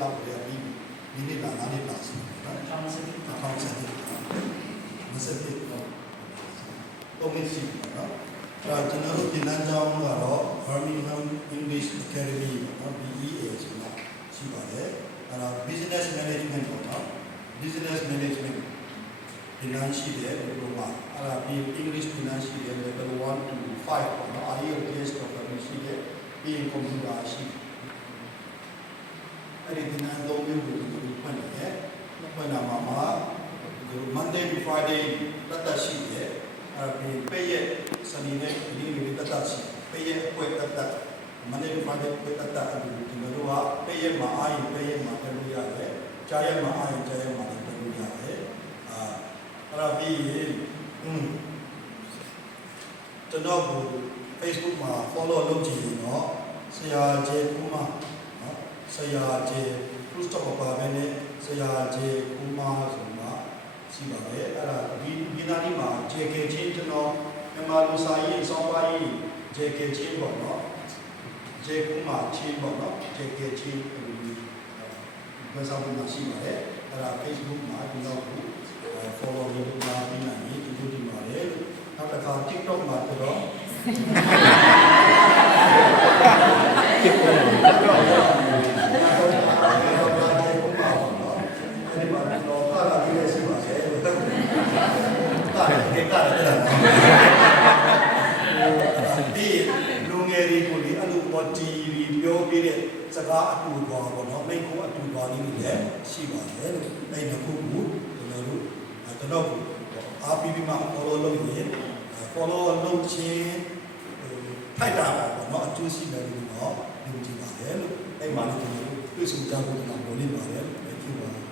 လောက်ပဲပြီးဒီနေ့လာ9နှစ်လာစီနော်အထောက်အဆက်မစက်ဖြစ်တော့3နှစ်ရှိပါနော်ဒါကျွန်တော်တို့ဒီလမ်းကြောင်းကတော့ Birmingham English Academy နော် BEA ဆိုတာရှိပါတယ်အဲ့ဒါ Business Management ပေါ့နော် Business Management ဒီလမ်းရှိတယ်ဒီလိုပါအဲ့ဒါပြီး English ဒီလမ်းရှိတယ် Level 1 to 5ပေါ့နော် IELTS တော့ရှိတယ်ပြီးရင် Computer ရှိအဲ့ဒီဒီလမ်း3မျိုးကိုဒီလိုဖွင့်တယ်ဖွင့်လာမှာ Monday to Friday တတ်ရှိတယ်အဲ့ဒီပေးရစနေနေ့ဒီနေ့တတ်ရှိပေးရအပွဲတတ် Monday to Friday ပွဲတတ်အဲ့ဒီဒီလိုကပေးရမှာအားရင်ပေးရမှာတက်လို့ရတယ်ကြားရမှာအားရင်ကြားရမှာတက်လို့ရတယ်အဲ့ဒါပြီးကျွန်တော်ကို Facebook မှာ follow လုပ်ကြည့်ရင်တော့ဆရာကျေကူမနော်ဆရာကျေပရုစတော့ပါပဲနဲ့ဆရာကျေကူမဆိုတာရှိပါတယ်အဲ့ဒါဒီနားလေးမှာကျေကေချင်းကျွန်တော်မြန်မာလူစာရေးစောင်းပါရေးကျေကေချင်းပေါ့နော်ကျေကူမချင်းပေါ့နော်ကျေကေချင်းဘယ်ဆောင်မှရှိပါတယ်အဲ့ဒါ Facebook မှာကျွန်တော်ကို follow လုပ်ပါပြီးနိုင်ရင်ဒီလိုဒီပါတယ်နောက်တစ်ခါ TikTok မှာတော့လူငယ်တွေကိုဒီအလုပ်ပေါ်တီဗီပြောပြတဲ့စကားအတူပေါ်ပေါ့နော်မိကိုအတူပေါ်လေးတွေလည်းရှိပါတယ်လို့အဲ့ဒီခုခုကျွန်တော်အားပြီးမှ follow လုပ်ရင် follow လုပ်ချင်းထိုက်တာပေါ့နော်အကျိုးရှိတယ်လို့တော့ဒီကြည့်ပါတယ်လို့အဲ့မှာလည်းကျွန်တော်တွေ့ဆုံကြဖို့ကျွန်တော်ပြောနေပါတယ် Thank you